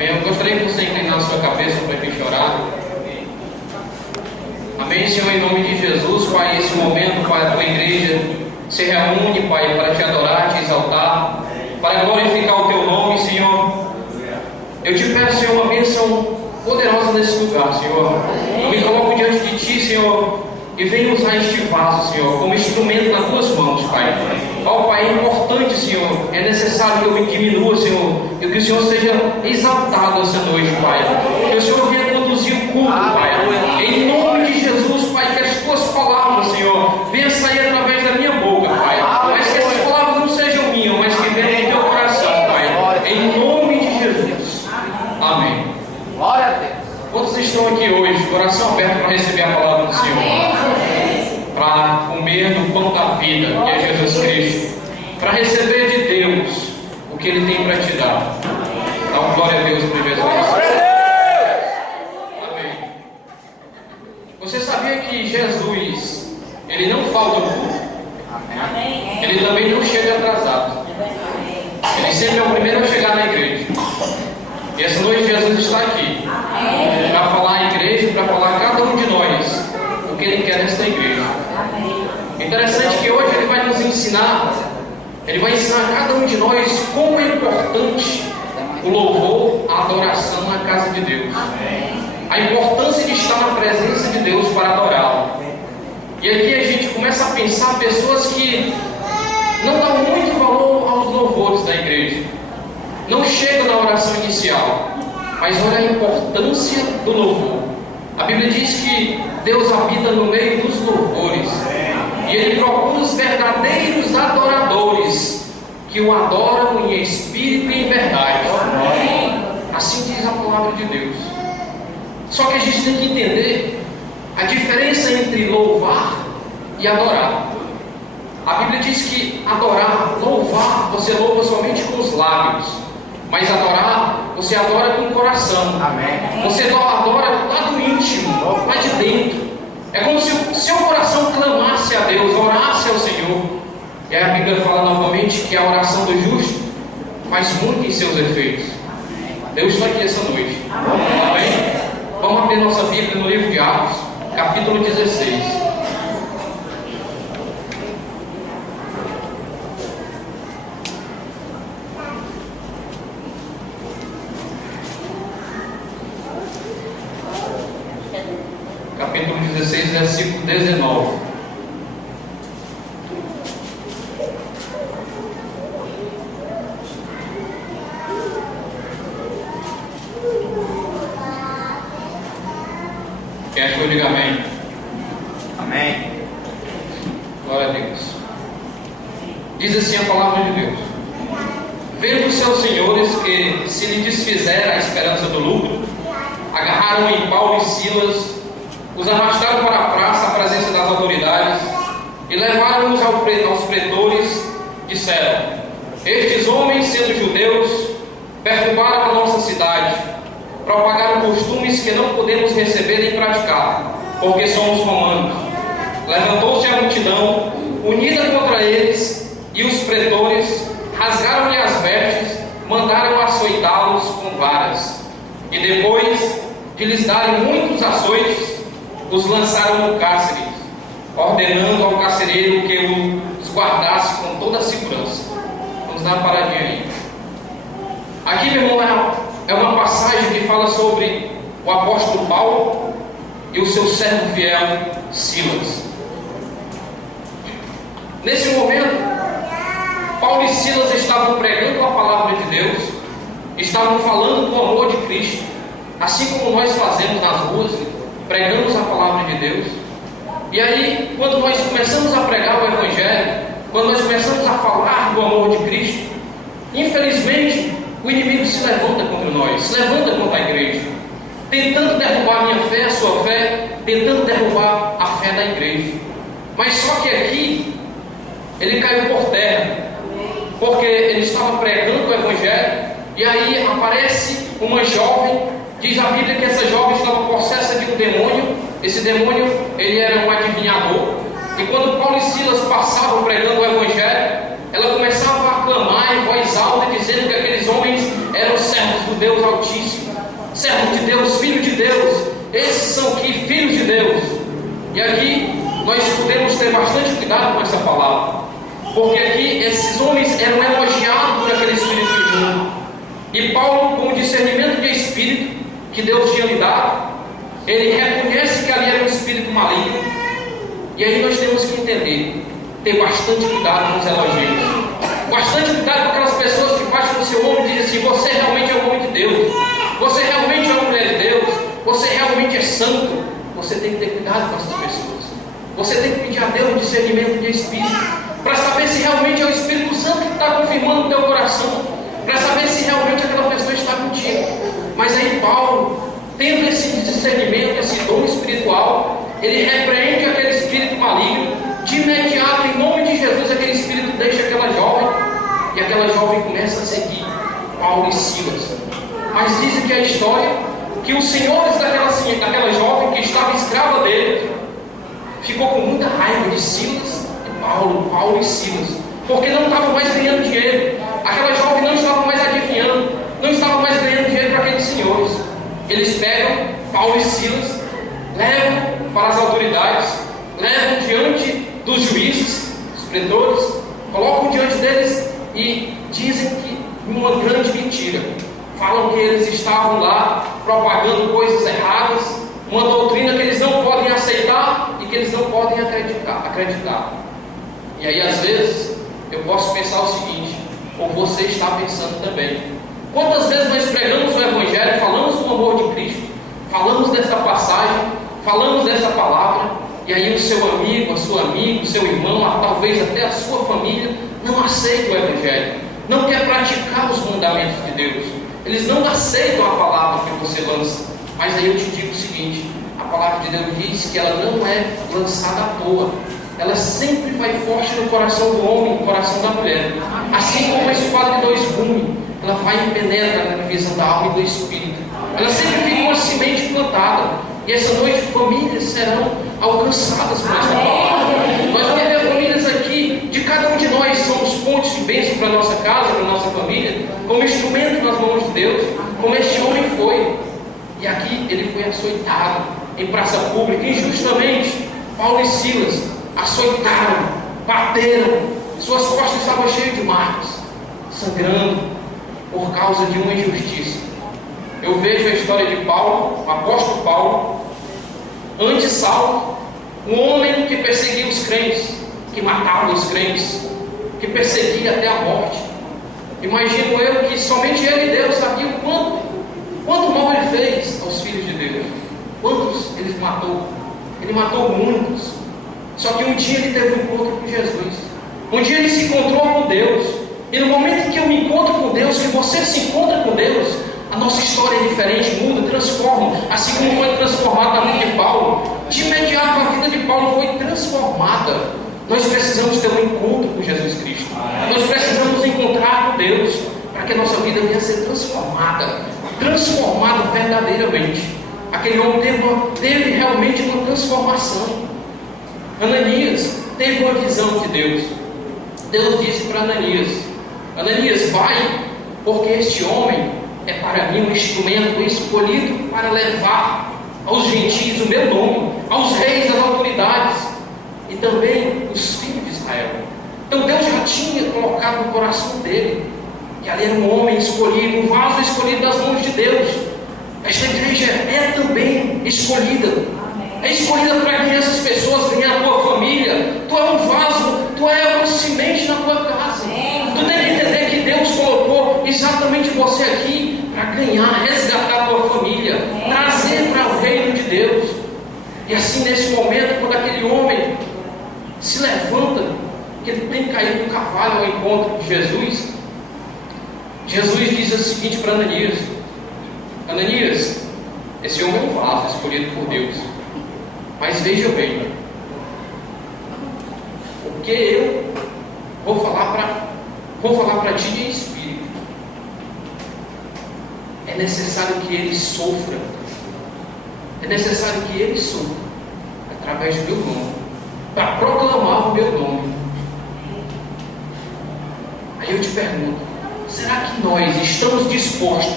Amém. Eu gostaria que você inclinasse sua cabeça para a gente orar. Amém, Senhor, em nome de Jesus, Pai, esse momento, Pai, a tua igreja se reúne, Pai, para te adorar, te exaltar, para glorificar o teu nome, Senhor. Eu te peço, Senhor, uma bênção poderosa nesse lugar, Senhor. Eu me coloco diante de ti, Senhor, e venho usar este vaso, Senhor, como instrumento nas tuas mãos, Pai. Ó, Pai, é importante, Senhor, é necessário que eu me diminua, Senhor, e que o Senhor seja exaltado essa noite, Pai. Que o Senhor venha conduzir o culto, Pai. Em nome de Jesus, Pai, que as tuas palavras, Senhor, venham sair através da minha boca, Pai. Mas que essas palavras não sejam minhas, mas que venham do teu coração, Pai. Em nome de Jesus. Amém. Glória a Deus. Quantos estão aqui hoje, coração aberto para receber a palavra do Senhor? Para comer do pão da vida, que é Jesus Cristo. Para receber de Deus o que Ele tem para te dar. Dá uma glória a Deus por Jesus. Amém. Você sabia que Jesus, Ele não falta no culto? Ele também não chega atrasado. Ele sempre é o primeiro a chegar na igreja. E essa noite Jesus está aqui para falar à igreja, para falar a cada um de nós o que Ele quer nesta igreja. Interessante que hoje Ele vai nos ensinar, Ele vai ensinar a cada um de nós como é importante o louvor, a adoração na casa de Deus. A importância de estar na presença de Deus para adorá-lo. E aqui a gente começa a pensar pessoas que não dão muito valor aos louvores da igreja, não chegam na oração inicial, mas olha a importância do louvor. A Bíblia diz que Deus habita no meio dos louvores, e Ele procura os verdadeiros adoradores que o adoram em espírito e em verdade. Assim diz a palavra de Deus. Só que a gente tem que entender a diferença entre louvar e adorar. A Bíblia diz que adorar, louvar, você louva somente com os lábios, mas adorar, você adora com o coração. Amém. Você adora lá do íntimo, lá de dentro. É como se o seu coração clamasse a Deus, orasse ao Senhor. E aí a Bíblia fala novamente que a oração do justo faz muito em seus efeitos. Deus está aqui essa noite. Amém? Vamos abrir nossa Bíblia no livro de Atos, capítulo 16. Capítulo 16, versículo 19. Quem achou, diga amém. Amém. Glória a Deus. Diz assim a palavra de Deus: vendo os seus senhores que se lhe desfizera a esperança do lucro, agarraram em Paulo e Silas, os arrastaram para a praça à presença das autoridades e levaram-nos aos pretores. Disseram: estes homens, sendo judeus, perturbaram a nossa cidade, propagaram costumes que não podemos receber nem praticar, porque somos romanos. Levantou-se a multidão unida contra eles, e os pretores rasgaram-lhe as vestes, mandaram açoitá-los com varas, e depois de lhes darem muitos açoites, os lançaram no cárcere, ordenando ao carcereiro que os guardasse com toda a segurança. Vamos dar uma paradinha aí. Aqui, meu irmão, é uma passagem que fala sobre o apóstolo Paulo e o seu servo fiel Silas. Nesse momento, Paulo e Silas estavam pregando a palavra de Deus, estavam falando do amor de Cristo, assim como nós fazemos nas ruas, pregamos a palavra de Deus. E aí, quando nós começamos a pregar o Evangelho, quando nós começamos a falar do amor de Cristo, infelizmente, o inimigo se levanta contra nós, se levanta contra a igreja, tentando derrubar a minha fé, a sua fé, tentando derrubar a fé da igreja. Mas só que aqui, ele caiu por terra, porque ele estava pregando o Evangelho, e aí aparece uma jovem. Diz a Bíblia que essa jovem estava possessa de um demônio. Esse demônio, ele era um adivinhador. E quando Paulo e Silas passavam pregando o Evangelho, ela começava a clamar em voz alta, dizendo que aqueles homens eram servos do Deus Altíssimo. são aqui filhos de Deus. E aqui nós podemos ter bastante cuidado com essa palavra, porque aqui esses homens eram elogiados por aquele espírito imundo. E Paulo, com o discernimento de espírito que Deus tinha lhe dado, ele reconhece que ali era um espírito maligno. E aí nós temos que entender, ter bastante cuidado com os elogios, bastante cuidado com aquelas pessoas que baixam no seu ombro e dizem assim: você realmente é um homem de Deus, você realmente é uma mulher de Deus, você realmente é santo. Você tem que ter cuidado com essas pessoas. Você tem que pedir a Deus um discernimento de espírito, para saber se realmente é o Espírito Santo que está confirmando o teu coração, para saber se realmente aquela pessoa está contigo. Mas aí Paulo, tendo esse discernimento, esse dom espiritual, ele repreende aquele espírito maligno. De imediato, em nome de Jesus, aquele espírito deixa aquela jovem, e aquela jovem começa a seguir Paulo e Silas. Mas dizem que a história, que os senhores daquela jovem que estava escrava dele, ficou com muita raiva de Silas e Paulo e Silas, porque não estavam mais ganhando dinheiro. Aquela jovem não estava mais adivinhando, não estava mais ganhando dinheiro para aqueles senhores. Eles pegam Paulo e Silas, levam para as autoridades, levam diante dos juízes, dos pretores, colocam diante deles e dizem que uma grande mentira. Falam que eles estavam lá propagando coisas erradas, uma doutrina que eles não podem aceitar e que eles não podem acreditar. E aí às vezes eu posso pensar o seguinte, ou você está pensando também: quantas vezes nós pregamos o Evangelho, falamos do amor de Cristo, falamos dessa passagem, falamos dessa palavra, e aí o seu amigo, a sua amiga, o seu irmão, talvez até a sua família, não aceita o Evangelho, não quer praticar os mandamentos de Deus, eles não aceitam a palavra que você lança. Mas aí eu te digo o seguinte: a palavra de Deus diz que ela não é lançada à toa, ela sempre vai forte no coração do homem, no coração da mulher, assim como a espada de dois gumes, ela vai e penetra na divisão da alma e do espírito. Ela sempre fica uma semente plantada, e essa noite famílias serão alcançadas por essa palavra. Nós vamos ter famílias aqui, de cada um de nós somos pontes de bênção para a nossa casa, para a nossa família, como instrumento nas mãos de Deus, como este homem foi. E aqui ele foi açoitado em praça pública, injustamente. Paulo e Silas açoitaram, bateram, suas costas estavam cheias de marcas, sangrando por causa de uma injustiça. Eu vejo a história de Paulo, o apóstolo Paulo, antes Saulo, um homem que perseguia os crentes, que matava os crentes, que perseguia até a morte. Imagino eu que somente ele e Deus sabiam quanto mal ele fez aos filhos de Deus. Quantos ele matou? Ele matou muitos. Só que um dia ele teve um encontro com Jesus. Um dia ele se encontrou com Deus. E no momento em que eu me encontro com Deus, que você se encontra com Deus, a nossa história é diferente, muda, transforma. Assim como foi transformada a vida de Paulo, de imediato a vida de Paulo foi transformada. Nós precisamos ter um encontro com Jesus Cristo. Nós precisamos encontrar com Deus, para que a nossa vida venha a ser transformada verdadeiramente. Aquele homem teve realmente uma transformação. Ananias teve uma visão de Deus. Deus disse para Ananias: Ananias, vai, porque este homem é para mim um instrumento escolhido para levar aos gentios o meu nome, aos reis, às autoridades e também os filhos de Israel. Então Deus já tinha colocado no coração dele que ali era um homem escolhido, um vaso escolhido das mãos de Deus. Esta igreja é também escolhida. É escolhida para que essas pessoas venham à tua família. Tu é um vaso, tu é uma semente na tua casa. Tu tem que entender que Deus colocou exatamente você aqui para ganhar, resgatar a tua família, trazer para o reino de Deus. E assim, nesse momento, quando aquele homem se levanta, que ele tem caído do cavalo ao encontro de Jesus, Jesus diz o seguinte para Ananias: Ananias, esse homem é um vaso escolhido por Deus, mas veja bem, o que eu vou falar para ti em espírito, é necessário que ele sofra, através do meu nome, para proclamar o meu nome. Aí eu te pergunto: será que nós estamos dispostos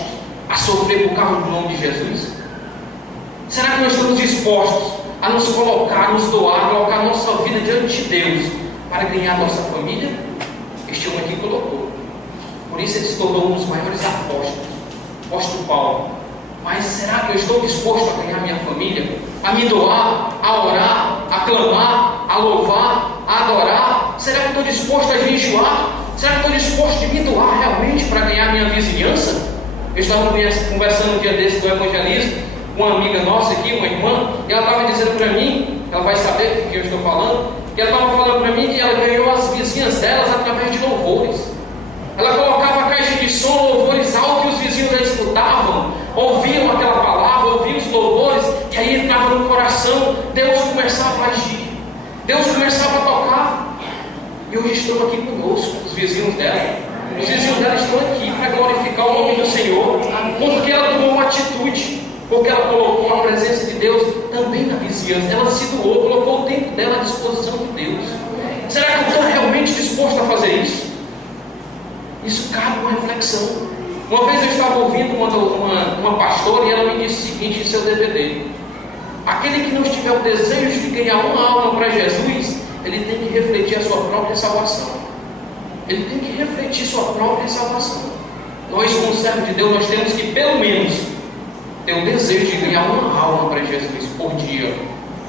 a sofrer por causa do nome de Jesus? Será que nós estamos dispostos a nos colocar, nos doar, colocar a nossa vida diante de Deus para ganhar a nossa família? Este homem aqui colocou. Por isso ele se tornou um dos maiores apóstolos, o apóstolo Paulo. Mas será que eu estou disposto a ganhar minha família? A me doar, a orar, a clamar, a louvar, a adorar? Será que eu estou disposto a jejuar? Será que eu estou disposto a me doar realmente para ganhar minha vizinhança? Eu estava conversando um dia desse do evangelismo, com uma amiga nossa aqui, uma irmã, e ela estava dizendo para mim, ela vai saber do que eu estou falando, e ela estava falando para mim que ela ganhou as vizinhas delas através de louvores. Ela colocava a caixa de som, louvores altos, e os vizinhos já escutavam, ouviam aquela palavra, ouviam os louvores, e aí entrava no coração, Deus começava a agir, Deus começava a tocar. E hoje estão aqui conosco, os vizinhos dela. Os vizinhos dela estão aqui para glorificar o nome do Senhor, porque ela tomou uma atitude, porque ela colocou a presença de Deus também na vizinhança. Ela se doou, colocou o tempo dela à disposição de Deus. Será que eu estou realmente disposto a fazer isso? Isso cabe uma reflexão. Uma vez eu estava ouvindo uma pastora e ela me disse o seguinte em seu DVD: aquele que não tiver o desejo de ganhar uma alma para Jesus, ele tem que refletir a sua própria salvação. Ele tem que refletir sua própria salvação. Nós, como servos de Deus, nós temos que pelo menos ter o desejo de ganhar uma alma para Jesus por dia.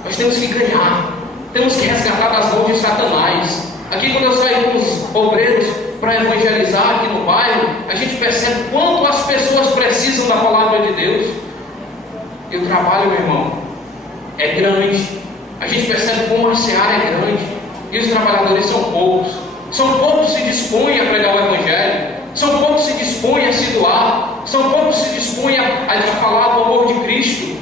Nós temos que ganhar, temos que resgatar das mãos de Satanás. Aqui, quando eu saio com os obreiros para evangelizar aqui no bairro, a gente percebe quanto as pessoas precisam da palavra de Deus. E o trabalho, meu irmão, é grande. A gente percebe como a seara é grande e os trabalhadores são poucos. São poucos que se dispõem a pregar o Evangelho, são poucos que se dispõem a se doar, são poucos que se dispõem a falar do amor de Cristo.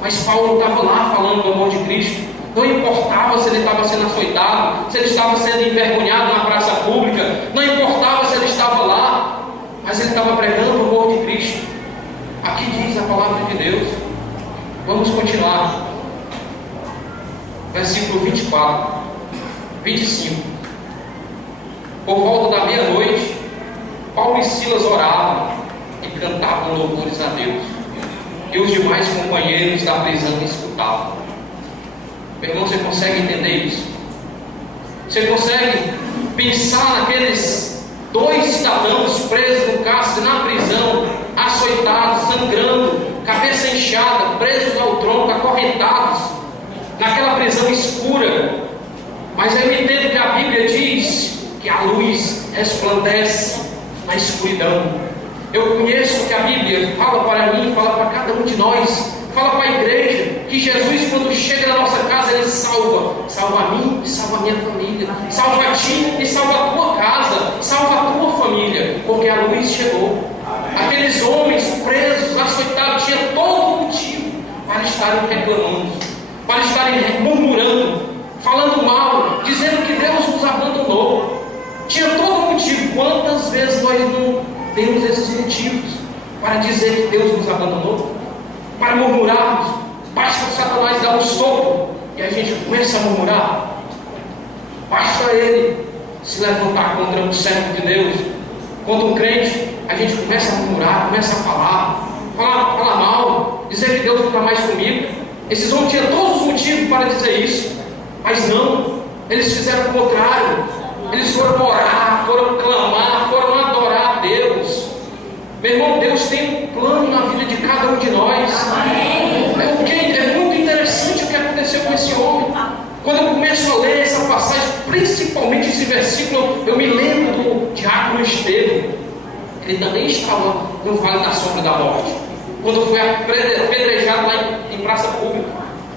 Mas Paulo estava lá falando do amor de Cristo. Não importava se ele estava sendo açoitado, se ele estava sendo envergonhado na praça pública, não importava se ele estava lá, mas ele estava pregando o amor de Cristo. Aqui diz a palavra de Deus. Vamos continuar. Versículo 24, 25. Por volta da meia-noite, Paulo e Silas oravam e cantavam louvores a Deus, e os demais companheiros da prisão escutavam. Meu irmão, você consegue entender isso? Você consegue pensar naqueles 2 cidadãos presos no cárcere, na prisão, açoitados, sangrando, cabeça inchada, presos ao tronco, acorrentados, naquela prisão escura? Mas eu entendo que a Bíblia diz que a luz resplandece na escuridão. Eu conheço que a Bíblia fala para mim, fala para cada um de nós, fala para a igreja, que Jesus, quando chega na nossa casa, Ele salva a mim e salva a minha família, salva a ti e salva a tua casa, salva a tua família, porque a luz chegou. Aqueles homens presos, açoitados, tinham todo motivo para estarem reclamando, para estarem murmurando, falando mal, dizendo que Deus nos abandonou. Tinha todo motivo. Quantas vezes nós não temos esses motivos para dizer que Deus nos abandonou? Para murmurarmos. Basta Satanás dar um sopro e a gente começa a murmurar. Basta ele se levantar contra um servo de Deus, contra um crente, a gente começa a murmurar, começa a falar mal, dizer que Deus não está mais comigo. Esses homens tinham todos os motivos para dizer isso, mas não, eles fizeram o contrário. Eles foram orar, foram clamar, foram adorar a Deus. Meu irmão, Deus tem um plano na vida de cada um de nós. É muito interessante o que aconteceu com esse homem. Quando eu começo a ler essa passagem, principalmente esse versículo, eu me lembro do diácono Estevão. Ele também estava no vale da sombra da morte, quando foi apedrejado lá em praça pública.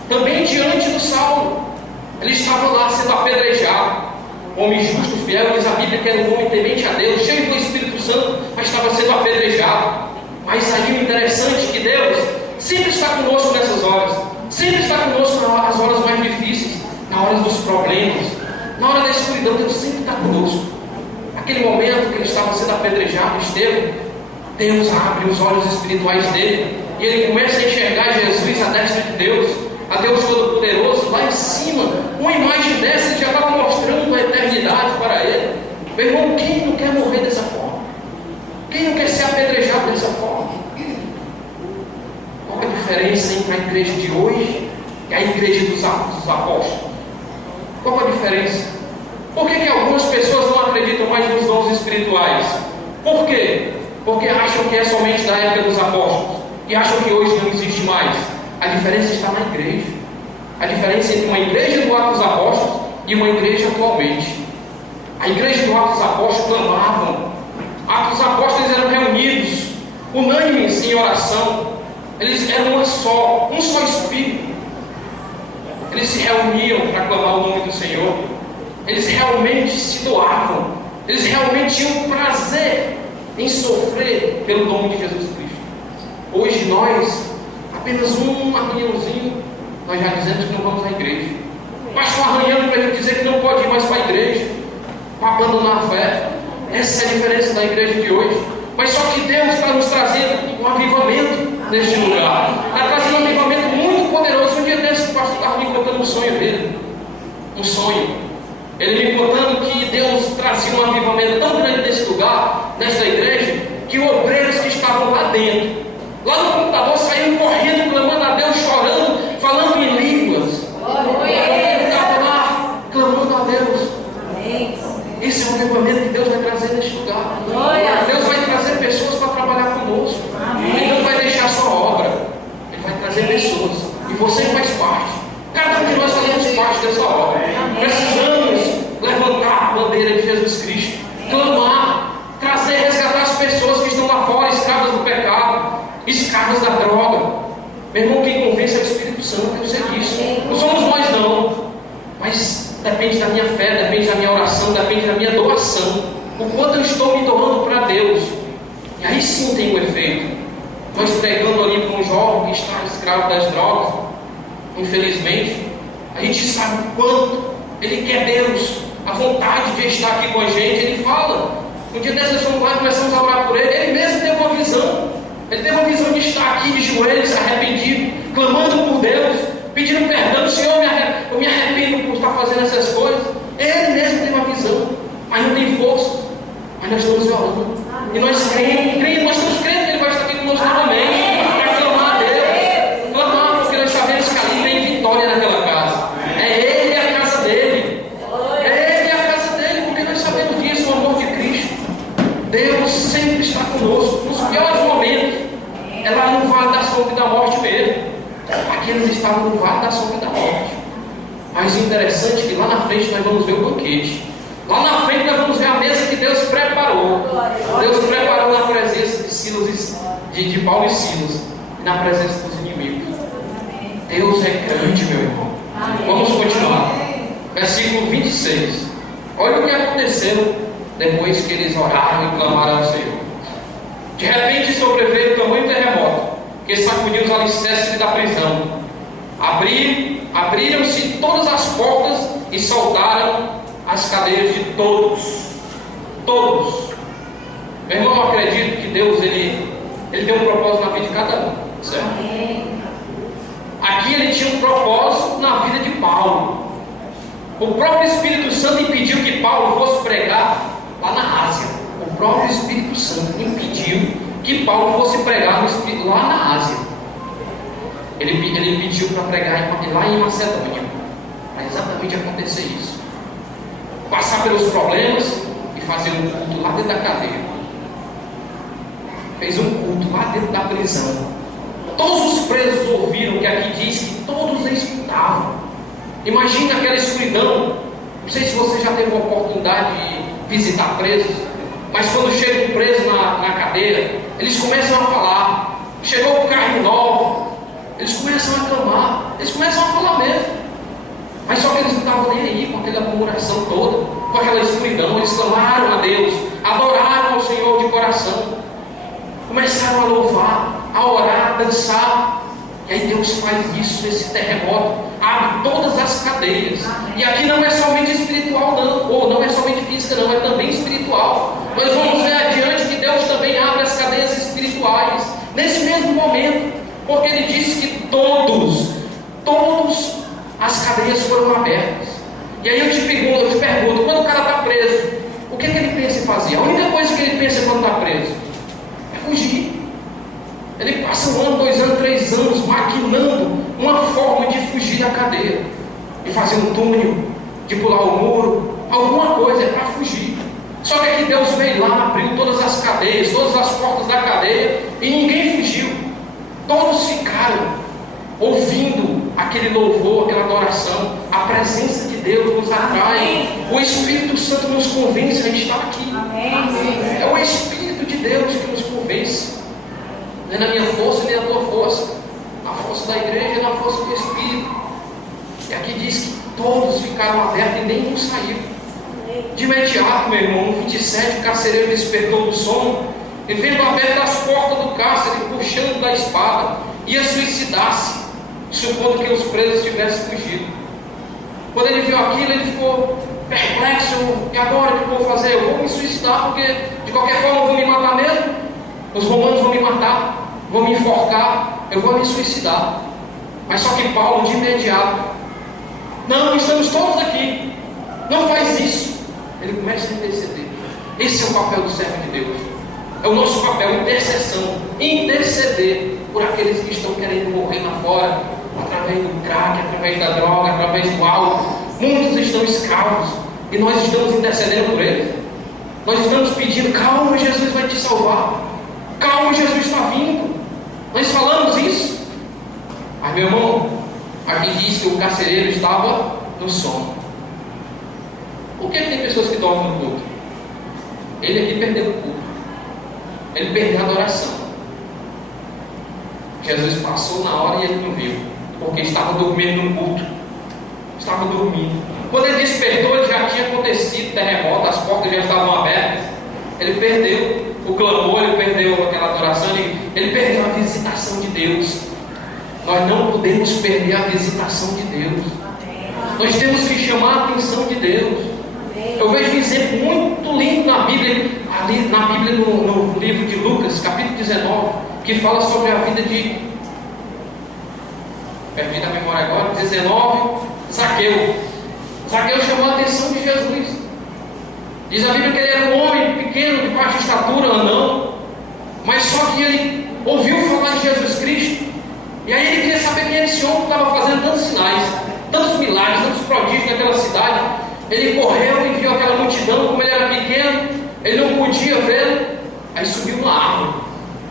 Também diante do Saulo, ele estava lá sendo apedrejado. Homem justo, fiel, diz a Bíblia que era um homem temente a Deus, cheio do Espírito Santo, mas estava sendo apedrejado. Mas aí o interessante é que Deus sempre está conosco nessas horas, sempre está conosco nas horas mais difíceis, na hora dos problemas, na hora da escuridão. Deus sempre está conosco. Naquele momento que ele estava sendo apedrejado, Estevão, Deus abre os olhos espirituais dele e ele começa a enxergar Jesus à destra de Deus, a Deus Todo-Poderoso lá em cima. Uma imagem dessa ele já estava mostrando a eternidade para ele. Meu irmão, quem não quer morrer dessa forma? Quem não quer ser apedrejado dessa forma? Qual é a diferença entre a igreja de hoje e a igreja dos apóstolos? Qual a diferença? Por que algumas pessoas não acreditam mais nos dons espirituais? Por quê? Porque acham que é somente da época dos apóstolos e acham que hoje não existe mais. A diferença está na igreja. A diferença entre uma igreja do Atos dos Apóstolos e uma igreja atualmente. A igreja do Atos dos Apóstolos clamavam. Atos dos Apóstolos eram reunidos, unânimes em oração. Eles eram um só espírito. Eles se reuniam para clamar o nome do Senhor. Eles realmente se doavam. Eles realmente tinham prazer em sofrer pelo nome de Jesus Cristo. Hoje nós, apenas um arranhãozinho, nós já dizemos que não vamos à igreja. Basta um arranhão para a gente dizer que não pode ir mais para a igreja, para abandonar a fé. Essa é a diferença da igreja de hoje. Mas só que Deus está nos trazendo um avivamento neste lugar. Está trazendo um avivamento muito poderoso. Um dia desse, o pastor estava me contando um sonho dele. Um sonho. Ele me contando que Deus trazia um avivamento tão grande nesse lugar, nesta igreja, que obreiros que estavam lá dentro, lá no computador, saíram correndo, clamando a Deus, chorando, falando em línguas. Estavam lá, clamando a Deus. Esse é o avivamento que Deus vai trazer neste lugar. Deus vai trazer pessoas para trabalhar conosco. Ele não vai deixar só obra. Ele vai trazer pessoas. E você faz parte. Cada um de nós fazemos parte dessa obra. Precisamos levantar a bandeira de Jesus Cristo. Clamar. Trazer, resgatar as pessoas que estão lá fora, escravas do pecado, escravas da droga. Meu irmão, quem convence é o Espírito Santo. Eu sei disso. Não somos nós não. Mas depende da minha fé, depende da minha oração, depende da minha doação. O quanto eu estou me doando para Deus. E aí sim tem um efeito. Nós pregando ali para um jovem que está escravo das drogas, infelizmente, a gente sabe o quanto ele quer Deus, a vontade de estar aqui com a gente. Ele fala. Um dia desses nós fomos lá e começamos a orar por ele. Ele mesmo teve uma visão. Ele teve uma visão de estar aqui de joelhos, arrependido, clamando por Deus, pedindo perdão. Senhor, eu me arrependo por estar fazendo essas coisas. Ele mesmo teve uma visão, mas não tem força. Mas nós estamos orando. E nós cremos, nós estamos crendo que Ele vai estar aqui conosco novamente, para clamar a Deus. Clamar, porque nós sabemos que ali vem vitória naquela casa. É Ele e a casa dele. É Ele e a casa dele, porque nós sabemos disso, o amor de Cristo. Deus sempre está conosco, nos piores momentos. É lá no vale da sombra e da morte mesmo. Aqui eles estavam no vale da sombra e da morte. Mas o interessante é que lá na frente nós vamos ver o banquete. Lá na frente nós vamos ver a mesa que Deus preparou. Deus preparou na presença de Silas, de Paulo e Silas, e na presença dos inimigos. Deus é grande, meu irmão. Vamos continuar. Versículo 26. Olha o que aconteceu depois que eles oraram e clamaram ao Senhor. De repente sobreveio um tamanho terremoto que sacudiu os alicerces da prisão. Abriram-se todas as portas e soltaram as cadeias de todos. Todos. Meu irmão, eu acredito que Deus ele tem um propósito na vida de cada um, certo? Aqui ele tinha um propósito na vida de Paulo. O próprio Espírito Santo impediu que Paulo fosse pregar lá na Ásia. O próprio Espírito Santo impediu que Paulo fosse pregar lá na Ásia. Ele pediu para pregar lá em Macedônia. Para exatamente acontecer isso. Passar pelos problemas e fazer um culto lá dentro da cadeia. Fez um culto lá dentro da prisão. Todos os presos ouviram, que aqui diz que todos escutavam. Imagina aquela escuridão. Não sei se você já teve a oportunidade de visitar presos, mas quando chega um preso na cadeia, eles começam a falar. Chegou o carne novo, eles começam a clamar, eles começam a falar mesmo. Mas só que eles não estavam nem aí com aquela murmuração toda, com aquela escuridão. Eles clamaram a Deus, adoraram ao Senhor de coração, começaram a louvar, a orar, a dançar. E aí Deus faz isso, esse terremoto, abre todas as cadeias. E aqui não é somente espiritual não, ou não é somente física não, é também espiritual. Nós vamos ver adiante que Deus também abre as cadeias espirituais, nesse mesmo momento, porque Ele disse que todos as cadeias foram abertas. E aí eu te pergunto, quando o cara está preso, o que ele pensa em fazer? A única coisa que ele pensa quando está preso é fugir. Ele passa 1 ano, 2 anos, 3 anos maquinando uma forma de fugir da cadeia, de fazer um túnel, de pular o muro, alguma coisa para fugir. Só que aqui Deus veio lá, abriu todas as cadeias, todas as portas da cadeia, e ninguém fugiu. Todos ficaram ouvindo aquele louvor, aquela adoração. A presença de Deus nos atrai. O Espírito Santo nos convence a estar aqui. É o Espírito de Deus que nos convence. Não é na minha força nem na tua força. Na força da igreja e na força do Espírito. E aqui diz que todos ficaram abertos e nenhum saiu. De imediato, meu irmão, no 27, o carcereiro despertou do sono e, vendo abertas as portas do cárcere, puxando da espada, ia suicidar-se, supondo que os presos tivessem fugido. Quando ele viu aquilo, ele ficou perplexo. E agora o que eu vou fazer? Eu vou me suicidar, porque de qualquer forma vão me matar mesmo. Os romanos vão me matar, vão me enforcar, eu vou me suicidar. Mas só que Paulo, de imediato: não, estamos todos aqui, não faz isso. Ele começa a interceder. Esse é o papel do servo de Deus. É o nosso papel, intercessão. Interceder por aqueles que estão querendo morrer lá fora, através do crack, através da droga, através do álcool. Muitos estão escravos e nós estamos intercedendo por eles. Nós estamos pedindo: calma, Jesus vai te salvar. Calma, Jesus está vindo. Nós falamos isso. Mas, meu irmão, aqui diz que o carcereiro estava no sono. Por que tem pessoas que dormem no culto? Ele aqui perdeu o culto. Ele perdeu a adoração. Jesus passou na hora e ele não viu, porque estava dormindo no culto. Estava dormindo. Quando ele despertou, ele já tinha acontecido terremoto, as portas já estavam abertas. Ele perdeu o clamor, ele perdeu aquela adoração, ele perdeu a visitação de Deus. Nós não podemos perder a visitação de Deus. Nós temos que chamar a atenção de Deus. Eu vejo um exemplo muito lindo na Bíblia, ali na Bíblia, no livro de Lucas, capítulo 19, que fala sobre a vida de... perdi a memória agora, 19, Zaqueu. Zaqueu chamou a atenção de Jesus. Diz a Bíblia que ele era um homem pequeno, de baixa estatura, anão, mas só que ele ouviu falar de Jesus Cristo, e aí ele queria saber quem era esse homem que estava fazendo tantos sinais, tantos milagres, tantos prodígios naquela cidade. Ele correu e viu aquela multidão. Como ele era pequeno, ele não podia ver. Aí subiu uma árvore.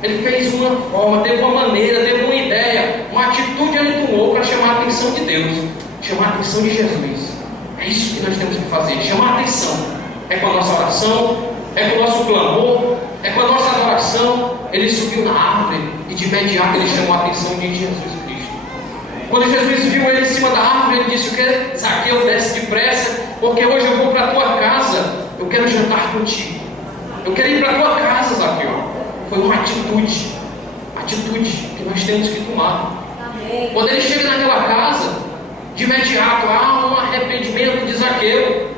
Ele fez uma forma, teve uma maneira, teve uma ideia, uma atitude ele tomou para chamar a atenção de Deus, chamar a atenção de Jesus. É isso que nós temos que fazer, chamar a atenção. É com a nossa oração, é com o nosso clamor, é com a nossa adoração. Ele subiu na árvore e de imediato ele chamou a atenção de Jesus Cristo. Quando Jesus viu ele em cima da árvore, ele disse: o que? Zaqueu, desce depressa, porque hoje eu vou para a tua casa, eu quero jantar contigo. Eu quero ir para a tua casa, Zaqueu. Foi uma atitude que nós temos que tomar. Quando ele chega naquela casa, de imediato há um arrependimento de Zaqueu.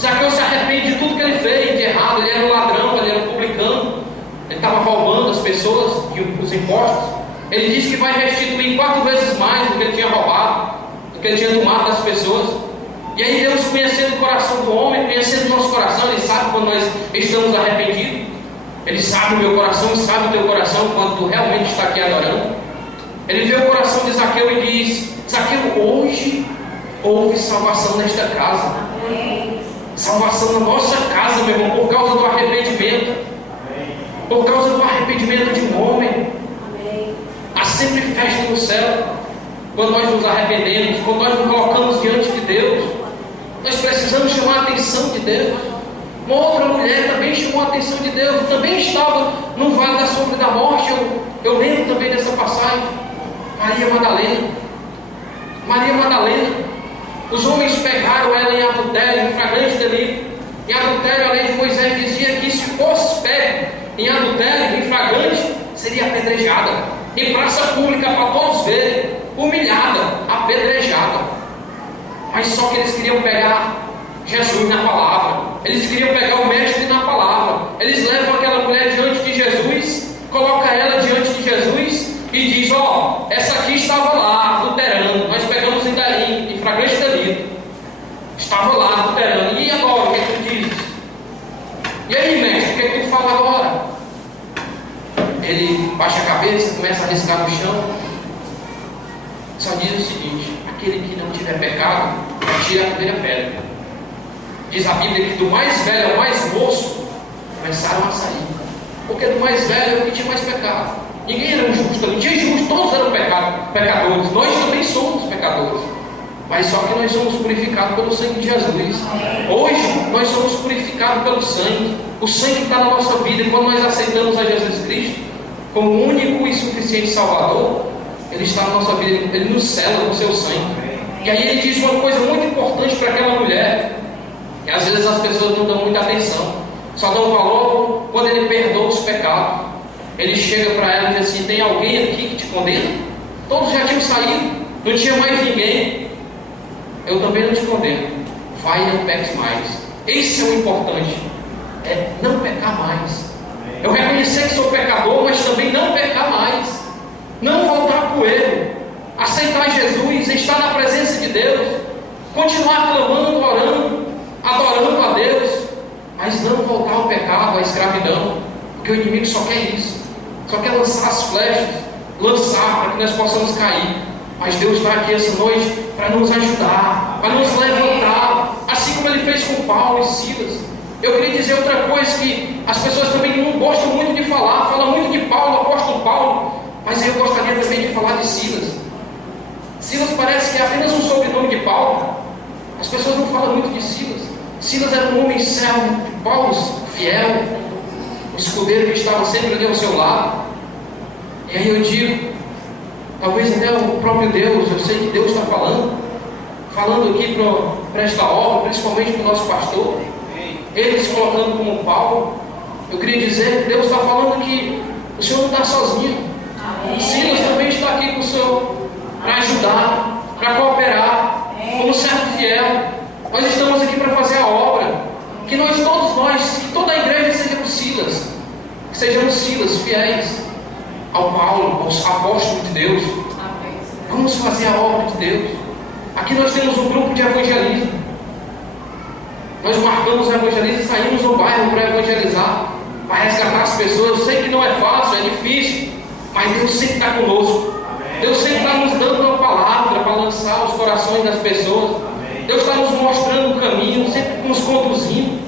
Zaqueu se arrepende de tudo que ele fez de errado. Ele era um ladrão, ele era um publicano, ele estava roubando as pessoas e os impostos. Ele disse que vai restituir 4 vezes mais do que ele tinha roubado, do que ele tinha tomado das pessoas. E aí Deus, conhecendo o coração do homem, conhecendo o nosso coração, Ele sabe quando nós estamos arrependidos. Ele sabe o meu coração, sabe o teu coração quando tu realmente está aqui adorando. Ele vê o coração de Zaqueu e diz: Zaqueu, hoje houve salvação nesta casa. Salvação na nossa casa, meu irmão, por causa do arrependimento. Por causa do arrependimento de um homem. Há sempre festa no céu quando nós nos arrependemos, quando nós nos colocamos diante de Deus. Nós precisamos chamar a atenção de Deus. Uma outra mulher também chamou a atenção de Deus, também estava no vale da sombra da morte. Eu lembro também dessa passagem. Maria Madalena. Os homens pegaram ela em adultério, em flagrante delito. Em adultério, a lei de Moisés dizia que se fosse pego em adultério, em flagrante, seria apedrejada em praça pública para todos verem, humilhada, apedrejada. Mas só que eles queriam pegar Jesus na palavra, eles queriam pegar o mestre na palavra. Eles levam aquela mulher diante de Jesus, coloca ela diante de Jesus e diz: ó, essa aqui estava lá adulterando, nós pegamos em flagrante delito, estava lá adulterando, e agora o que é que tu diz? E aí, mestre, o que é que tu fala agora? Ele abaixa a cabeça, começa a riscar no chão. Só diz o seguinte: aquele que não tiver pecado, atire a primeira pedra. Diz a Bíblia que do mais velho ao mais moço começaram a sair, porque do mais velho é o que tinha mais pecado. Ninguém era justo, não tinha justo, todos eram pecadores. Nós também somos pecadores, mas só que nós somos purificados pelo sangue de Jesus. Hoje nós somos purificados pelo sangue. O sangue está na nossa vida, e quando nós aceitamos a Jesus Cristo como o único e suficiente Salvador, Ele está na nossa vida, Ele nos sela com o seu sangue. E aí Ele diz uma coisa muito importante para aquela mulher, que às vezes as pessoas não dão muita atenção, só dão valor quando Ele perdoa os pecados. Ele chega para ela e diz assim: tem alguém aqui que te condena? Todos já tinham saído, não tinha mais ninguém. Eu também não te condeno, vai e não peques mais. Esse é o importante, é não pecar mais. Eu reconhecer que sou pecador, mas também não pecar mais, não voltar para o erro, aceitar Jesus, estar na presença de Deus, continuar clamando, orando, adorando a Deus, mas não voltar ao pecado, à escravidão, porque o inimigo só quer isso, só quer lançar as flechas, lançar para que nós possamos cair. Mas Deus está aqui essa noite para nos ajudar, para nos levantar, assim como Ele fez com Paulo e Silas. Eu queria dizer outra coisa que as pessoas também não gostam muito de falar. Fala muito de Paulo, o apóstolo Paulo, mas eu gostaria também de falar de Silas. Silas parece que é apenas um sobrenome de Paulo. As pessoas não falam muito de Silas. Silas era um homem servo de Paulo, fiel, um escudeiro que estava sempre ali ao seu lado. E aí eu digo, talvez até o próprio Deus, eu sei que Deus está falando aqui para esta obra, principalmente para o nosso pastor, ele se colocando como Paulo. Eu queria dizer que Deus está falando que o Senhor não está sozinho. Silas também está aqui com o Senhor para ajudar, para cooperar, como servo fiel. Nós estamos aqui para fazer a obra. Que todos nós, que toda a igreja sejamos Silas, que sejamos Silas fiéis ao Paulo, aos apóstolos de Deus. Vamos fazer a obra de Deus. Aqui nós temos um grupo de evangelismo. Nós marcamos o evangelismo e saímos no bairro para evangelizar, para resgatar as pessoas. Eu sei que não é fácil, é difícil, mas Deus sempre está conosco. Deus sempre está nos dando uma palavra para lançar os corações das pessoas. Deus está nos mostrando o caminho, sempre nos conduzindo,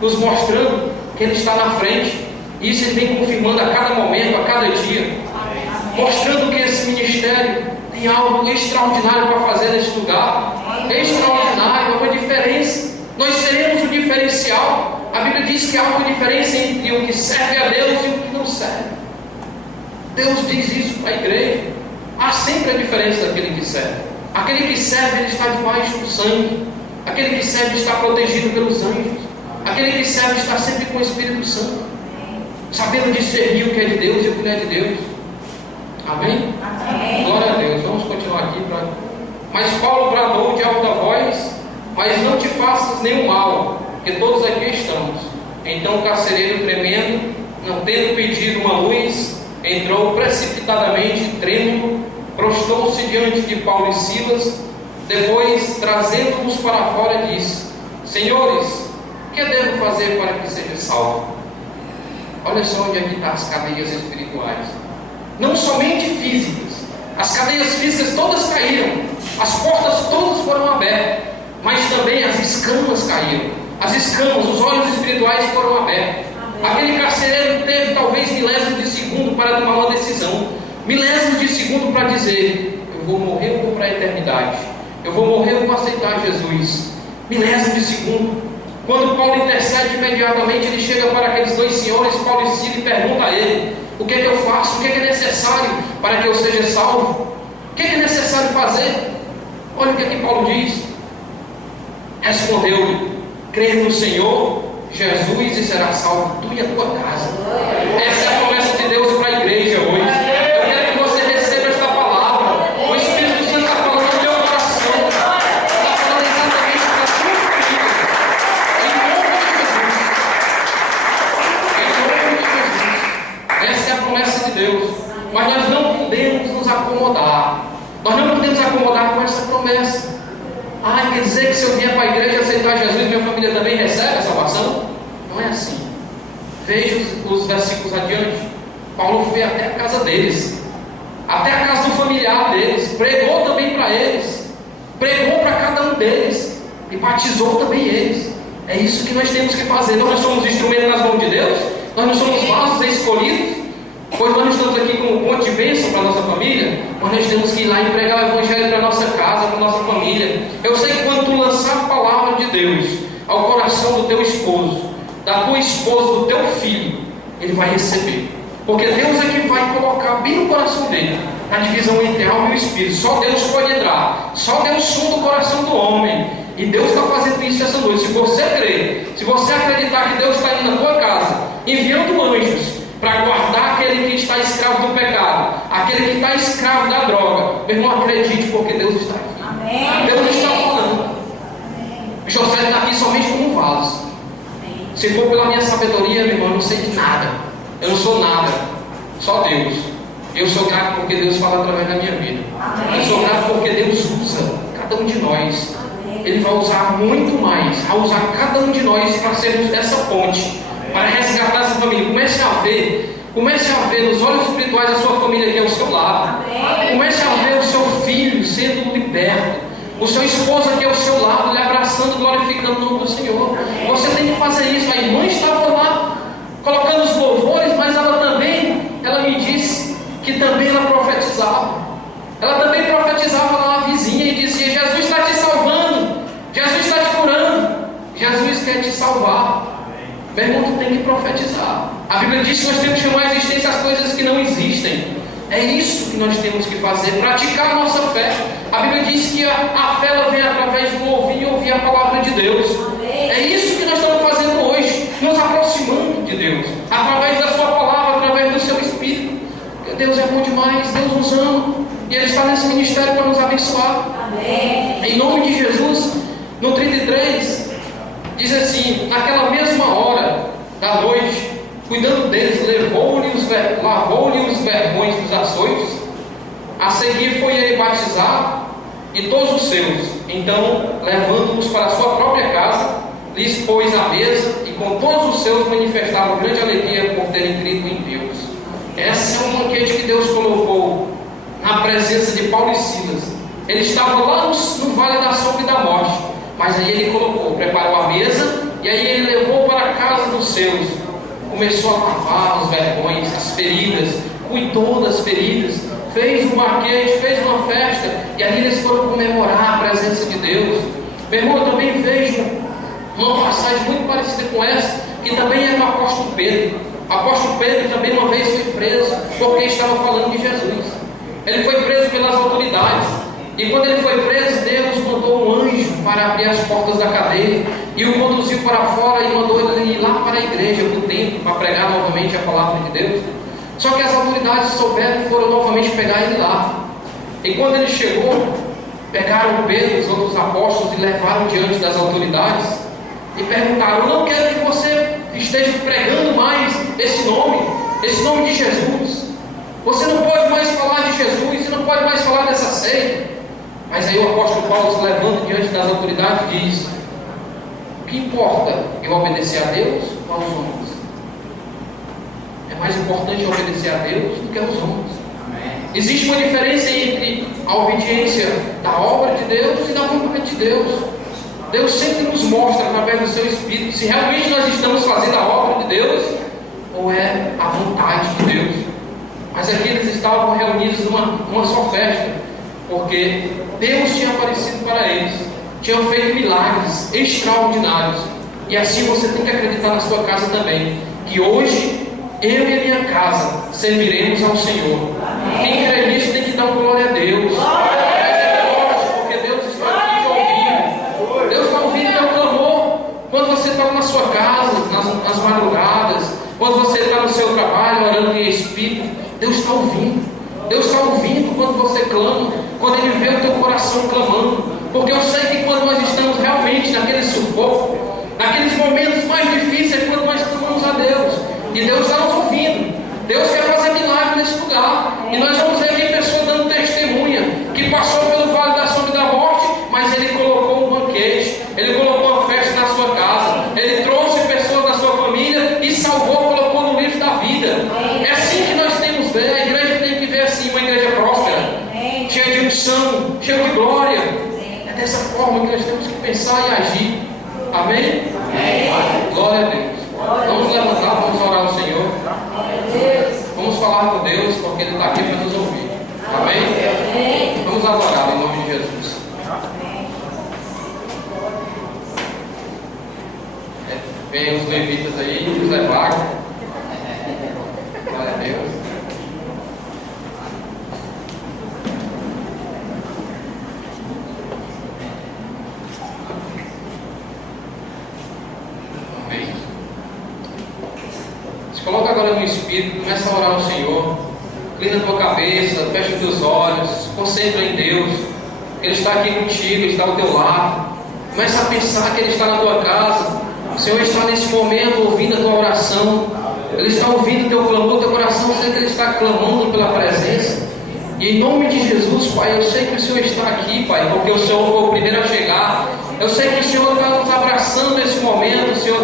nos mostrando que Ele está na frente. E isso Ele vem confirmando a cada momento, a cada dia, mostrando que esse ministério tem algo extraordinário para fazer nesse lugar. Extraordinário, é uma diferença. Nós seremos o diferencial. A Bíblia diz que há uma diferença entre o que serve a Deus e o que não serve. Deus diz isso para a igreja. Há sempre a diferença daquele que serve. Aquele que serve, ele está debaixo do sangue. Aquele que serve está protegido pelos anjos. Aquele que serve está sempre com o Espírito Santo, sabendo discernir o que é de Deus e o que não é de Deus. Amém? Amém. Glória a Deus. Vamos continuar aqui. Mas Paulo bradou de alta voz: mas não te faças nenhum mal, porque todos aqui estamos. Então o carcereiro, tremendo, não tendo pedido uma luz, entrou precipitadamente, trêmulo, prostrou-se diante de Paulo e Silas. Depois, trazendo-os para fora, disse: Senhores, o que devo fazer para que seja salvo? Olha só onde aqui estão as cadeias espirituais. Não somente físicas. As cadeias físicas todas caíram, as portas todas foram abertas, mas também as escamas caíram. As escamas, os olhos espirituais foram abertos. Aquele carcereiro teve talvez milésimos de segundo para tomar uma decisão. Milésimos de segundo para dizer: eu vou morrer ou vou para a eternidade? Eu vou morrer ou vou aceitar Jesus? Milésimos de segundo. Quando Paulo intercede, imediatamente ele chega para aqueles dois senhores, Paulo e Silas, e pergunta a ele: o que é que eu faço? O que é necessário para que eu seja salvo? O que é necessário fazer? Olha o que é que Paulo diz. Respondeu-lhe: crer no Senhor Jesus e será salvo tu e a tua casa. Essa é a promessa de Deus para a igreja hoje. Eu quero que você receba esta palavra. O Espírito Santo está falando no teu coração, está falando exatamente para a sua vida. Em nome de Jesus. Essa é a promessa de Deus. Mas nós não podemos nos acomodar. Nós não podemos acomodar com essa promessa. Quer dizer que se eu vier para a igreja aceitar Jesus, minha família também recebe a salvação? Não é assim. Veja os versículos adiante. Paulo foi até a casa deles, até a casa do familiar deles, pregou também para eles, pregou para cada um deles e batizou também eles. É isso que nós temos que fazer. Nós não somos instrumentos nas mãos de Deus, nós não somos vasos escolhidos, pois nós não estamos aqui como um ponto de bênção para a nossa família, mas nós temos que ir lá e pregar o Evangelho para a nossa casa, para a nossa família. Eu sei que quando tu lançar a palavra de Deus ao coração do teu esposo, da tua esposa, do teu filho, ele vai receber, porque Deus é que vai colocar bem no coração dele a divisão entre alma e espírito. Só Deus pode entrar, só Deus sonda o coração do homem, e Deus está fazendo isso essa noite. Se você crer, se você acreditar que Deus está indo na tua casa, enviando anjos para guardar aquele que está escravo do pecado, aquele que está escravo da droga, meu irmão, acredite, porque Deus está aqui. Amém. Deus está falando. Amém. José está aqui somente como um vaso. Amém. Se for pela minha sabedoria, meu irmão, eu não sei de nada, eu não sou nada, só Deus. Eu sou grato porque Deus fala através da minha vida. Amém. Eu sou grato porque Deus usa cada um de nós. Amém. Ele vai usar muito mais, vai usar cada um de nós para sermos essa ponte, para resgatar essa família. Comece a ver nos olhos espirituais a sua família aqui ao seu lado. Amém. Comece a ver o seu filho sendo liberto, o seu esposo aqui ao seu lado, lhe abraçando, glorificando o nome do Senhor. Amém. Você tem que fazer isso. A irmã estava lá colocando os louvores, mas ela me disse que também ela profetizava. Ela também profetizava lá na vizinha e dizia: Jesus está te salvando, Jesus está te curando, Jesus quer te salvar. Meu irmão, tu tem que profetizar. A Bíblia diz que nós temos que chamar a existência as coisas que não existem. É isso que nós temos que fazer, praticar a nossa fé. A Bíblia diz que a fé ela vem através do ouvir e ouvir a palavra de Deus. É isso que nós estamos fazendo hoje, nos aproximando de Deus, através da sua palavra, através do seu Espírito. Porque Deus é bom demais, Deus nos ama, e Ele está nesse ministério para nos abençoar. Amém. Em nome de Jesus. No 33 diz assim: naquela mesma hora da noite, cuidando deles, lavou-lhe os vergões dos açoites. A seguir foi ele batizado e todos os seus. Então, levando-os para a sua própria casa, lhes pôs à mesa, e com todos os seus manifestava grande alegria por terem crido em Deus. Essa é um banquete que Deus colocou na presença de Paulo e Silas. Ele estava lá no vale da sombra e da morte, mas aí ele preparou a mesa, e aí ele levou para a casa dos seus, começou a lavar os vergões, as feridas, cuidou das feridas, fez um banquete, fez uma festa, e ali eles foram comemorar a presença de Deus. Meu irmão, eu também vejo uma passagem muito parecida com essa, que também é do apóstolo Pedro. O apóstolo Pedro também uma vez foi preso, porque estava falando de Jesus. Ele foi preso pelas autoridades, e quando ele foi preso, Deus mandou um anjo para abrir as portas da cadeia, e o conduziu para fora e mandou ele ir lá para a igreja, para o templo, para pregar novamente a palavra de Deus. Só que as autoridades souberam e foram novamente pegar ele lá. E quando ele chegou, pegaram Pedro e os outros apóstolos e levaram diante das autoridades e perguntaram: não quero que você esteja pregando mais esse nome de Jesus. Você não pode mais falar de Jesus, você não pode mais falar dessa seita. Mas aí o apóstolo Paulo, se levando diante das autoridades, diz: o que importa eu obedecer a Deus ou aos homens? É mais importante obedecer a Deus do que aos homens. Amém. Existe uma diferença entre a obediência da obra de Deus e da vontade de Deus. Deus sempre nos mostra através do seu Espírito se realmente nós estamos fazendo a obra de Deus ou é a vontade de Deus. Mas aqui eles estavam reunidos numa só festa, porque Deus tinha aparecido para eles, tinha feito milagres extraordinários. E assim você tem que acreditar na sua casa também, que hoje eu e a minha casa serviremos ao Senhor. Amém. Quem crê nisso tem que dar glória a Deus. Porque Deus está aqui te ouvindo. Deus está ouvindo teu clamor. Quando você está na sua casa, nas madrugadas, quando você está no seu trabalho orando em Espírito, Deus está ouvindo. Deus está ouvindo quando você clama, quando Ele vê o teu coração clamando. Porque eu sei que quando nós estamos realmente naquele sufoco, naqueles momentos mais difíceis, é quando nós clamamos a Deus. E Deus está nos ouvindo. Deus quer fazer milagre nesse lugar. E nós vamos ver aqui pessoas dando testemunha, que passou pelo vale da sombra e da morte, mas Ele colocou um banquete, Ele colocou uma festa na sua casa, Ele trouxe pessoas da sua família e salvou, colocou no livro da vida. É assim que nós cheio de glória. É dessa forma que nós temos que pensar e agir. Amém? Glória a Deus. Vamos levantar, vamos orar ao Senhor. Vamos falar com Deus, porque Ele está aqui para nos ouvir. Amém? Vamos adorar em nome de Jesus. Vem os levitas aí, José Wagner. Glória a Deus. Amém. Se coloca agora no Espírito, começa a orar ao Senhor. Inclina a tua cabeça, fecha os teus olhos, concentra em Deus. Ele está aqui contigo, Ele está ao teu lado. Começa a pensar que Ele está na tua casa. O Senhor está nesse momento ouvindo a tua oração. Ele está ouvindo o teu clamor, teu coração, sei que Ele está clamando pela presença. E em nome de Jesus, Pai, eu sei que o Senhor está aqui, Pai, porque o Senhor foi o primeiro a chegar. Eu sei que o Senhor está nos abraçando nesse momento. O Senhor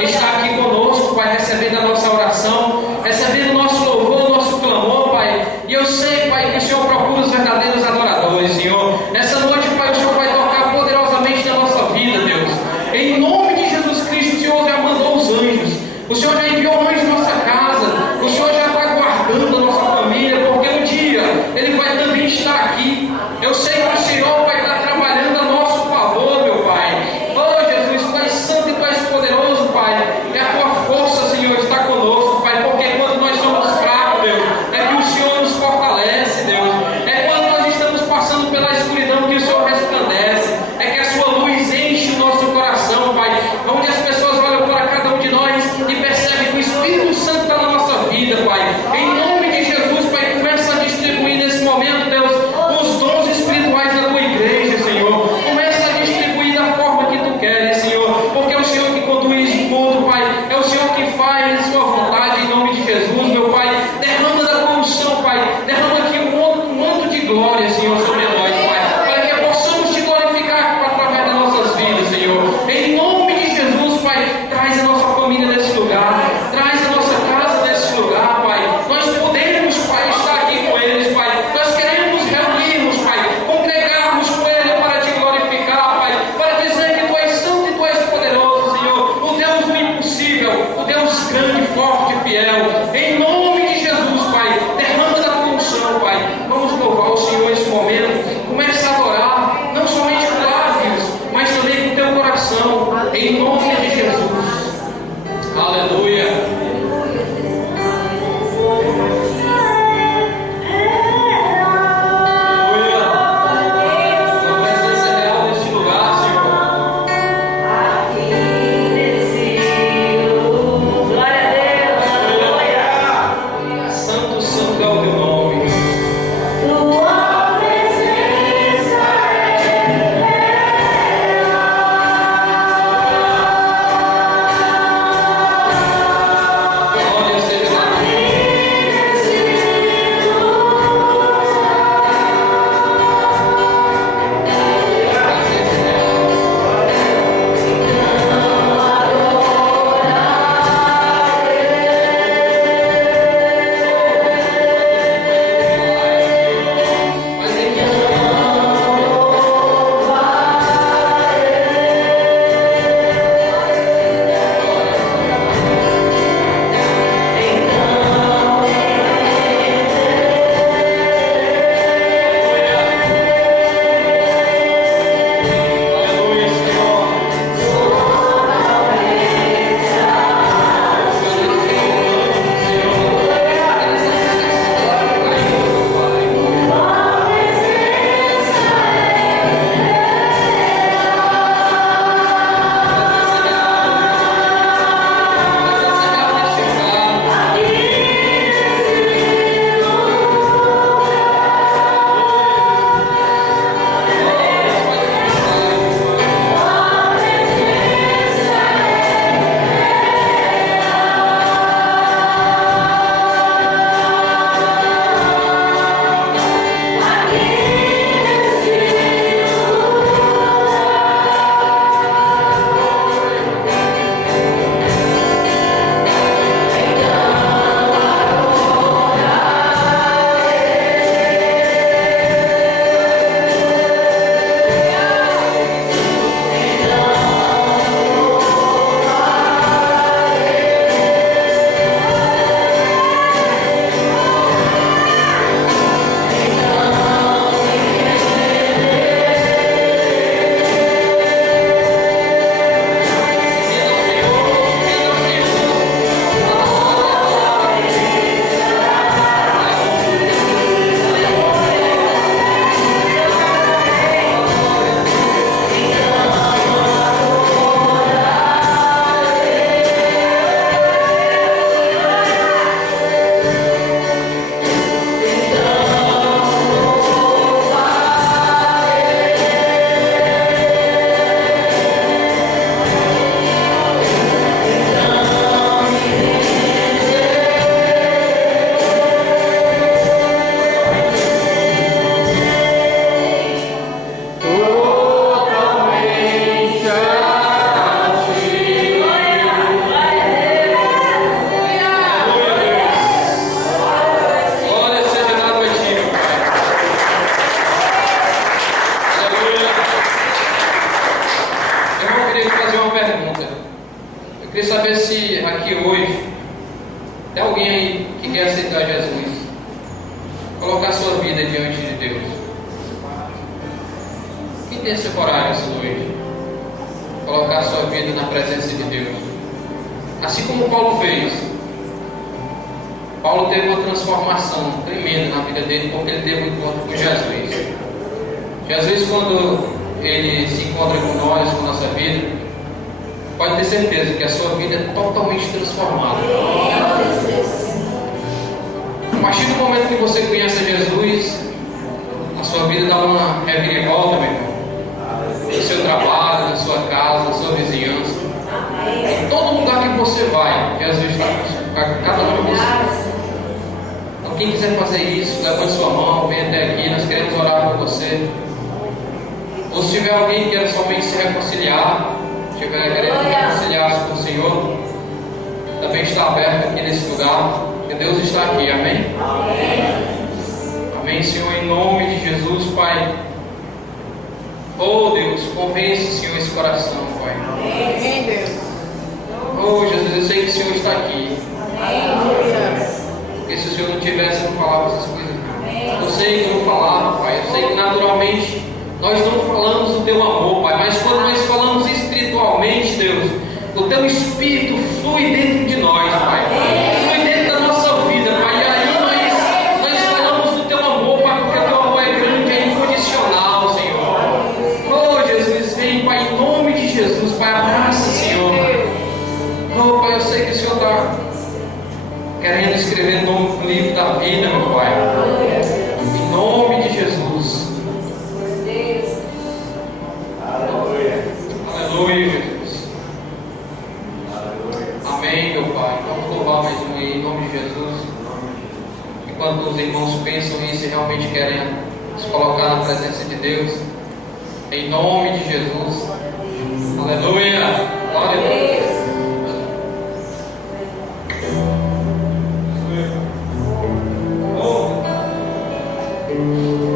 está aqui conosco, Pai, recebendo a nossa oração, recebendo o nosso louvor, o nosso clamor, Pai. E eu sei, Pai, que o Senhor procura os verdadeiros adoradores, Senhor. Nessa noite, Pai, o Senhor vai tocar poderosamente na nossa vida, Deus. Em nome de Jesus Cristo, o Senhor já mandou os anjos. O Senhor já enviou anjos na nossa casa. O Senhor já está guardando a nossa família, porque um dia Ele vai também estar aqui. Eu sei que o Senhor vai estar trabalhando a nosso favor, meu Pai. Oh Jesus, Tu és santo e Tu és poderoso, Pai. E a Tua força, Senhor, está conosco, Pai. colocar a sua vida diante de Deus? Quem tem esse coragem essa noite? Colocar a sua vida na presença de Deus. Assim como Paulo fez. Paulo teve uma transformação tremenda na vida dele, porque ele teve um encontro com Jesus. Jesus, quando ele se encontra com nós, com a nossa vida, pode ter certeza que a sua vida é totalmente transformada. A partir do momento que você conhece Jesus, a sua vida dá uma reviravolta, meu irmão. No seu trabalho, na sua casa, na sua vizinhança. Em todo lugar que você vai, Jesus está com cada um de vocês. Então, quem quiser fazer isso, levante sua mão, vem até aqui, nós queremos orar por você. Ou se tiver alguém que queira somente se reconciliar, estiver querendo reconciliar-se com o Senhor, também está aberto aqui nesse lugar, porque Deus está aqui, amém? Amém, Senhor, em nome de Jesus, Pai. Oh Deus, convence, Senhor, esse coração, Pai. Amém, Deus. Oh Jesus, eu sei que o Senhor está aqui. Porque se o Senhor não tivesse, eu não falava essas coisas. Eu sei que eu não falava, Pai. Eu sei que naturalmente nós não falamos do Teu amor, Pai. Mas quando nós falamos espiritualmente, Deus, o Teu Espírito flui dentro de nós, Pai. Flui dentro da nossa vida, Pai. E aí nós falamos do Teu amor, Pai, porque o Teu amor é grande, é incondicional, Senhor. Oh Jesus, vem, Pai, em nome de Jesus, Pai, abraça, Senhor. Oh Pai, eu sei que o Senhor está querendo escrever no livro da vida, meu Pai. Em nome de Jesus. Aleluia, Jesus. Amém, meu Pai. Vamos louvar mais um aí, em nome de Jesus. Enquanto os irmãos pensam nisso e realmente querem se colocar na presença de Deus, em nome de Jesus. Aleluia. Glória a Deus. Amém.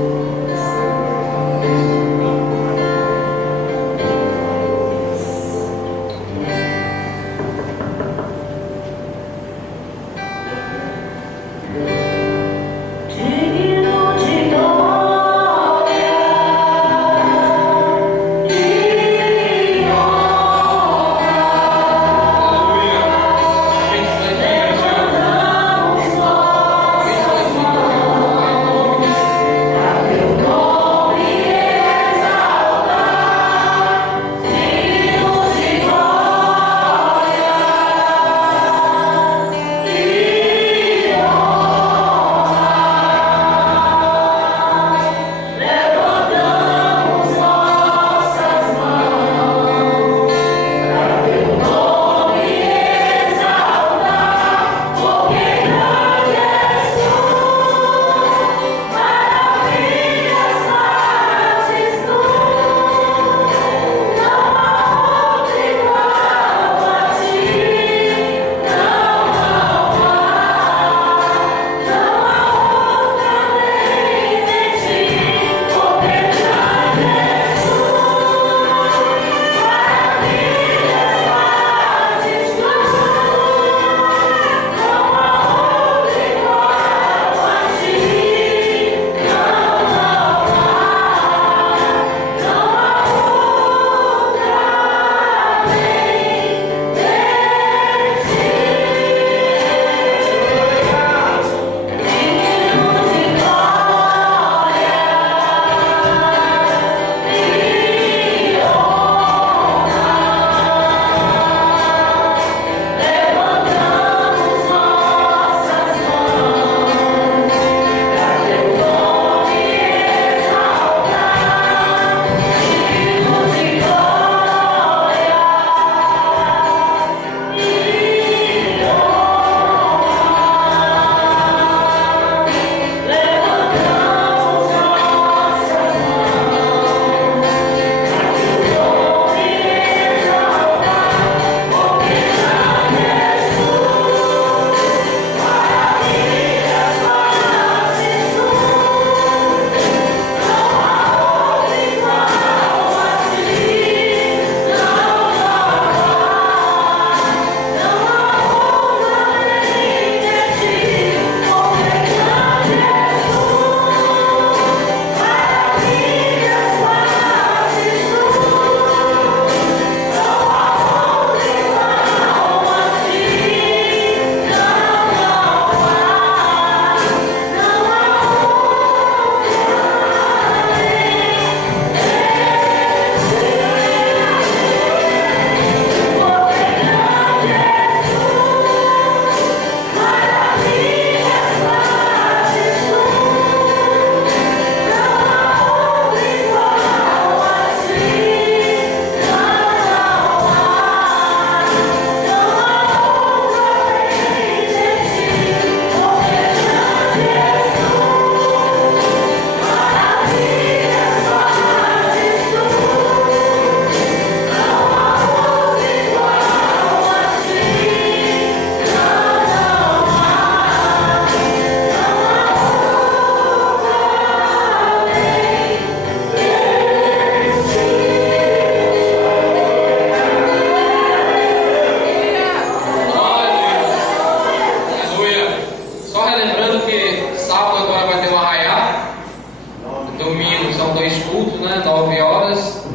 dois cultos, né? 9 horas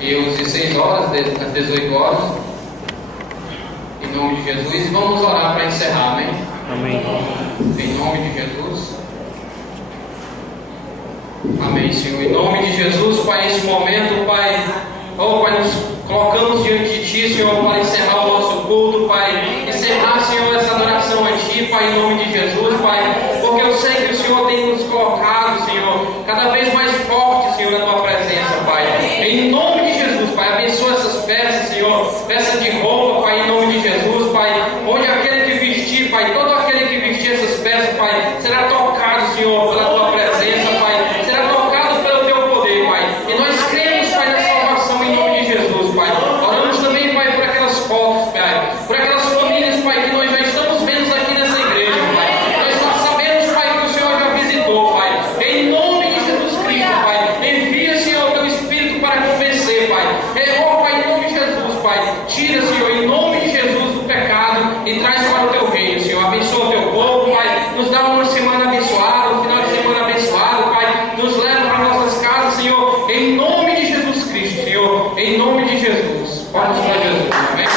e os 16 horas, às 18 horas. Em nome de Jesus. E vamos orar para encerrar, amém? Amém. Em nome de Jesus. Amém, Senhor. Em nome de Jesus, Pai, nesse momento, Pai, oh, Pai, nos colocamos diante de Ti, Senhor, para encerrar o nosso culto, Pai. Encerrar, Senhor, essa adoração a Ti, Pai, em nome de Jesus, Pai. Porque eu sei que o Senhor tem nos colocado, Senhor, cada vez mais forte, Senhor, na Tua presença, Pai. Em nome de Jesus, Pai, abençoa essas peças, Senhor, peças de roupa, Pai, em nome de Jesus, Pai. Onde aquele que vestir, Pai, todo aquele que vestir essas peças, Pai, será tocado, Senhor, pela Tua presença, Pai. Será tocado pelo Teu poder, Pai. E nós cremos, Pai, na salvação em nome de Jesus, Pai. Oramos também, Pai, por aquelas fotos, Pai, por aquelas famílias, Pai, que nós já estamos vendo aqui nessa igreja, Pai. Nós só sabemos, Pai, que o Senhor já visitou, Pai. Em nome de Jesus Cristo, Pai. Envia, Senhor, Teu Espírito para convencer, Pai. Oh, Pai, em nome de Jesus, Pai. Tira, Senhor, em nome de Jesus, o pecado e traz para o Teu reino, Senhor. Abençoa o Teu povo, Pai. Nos dá uma semana abençoada, um final de semana abençoado, Pai. Nos leva para nossas casas, Senhor. Em nome de Jesus Cristo, Senhor. Em nome de Jesus. Vamos para Jesus. Amém.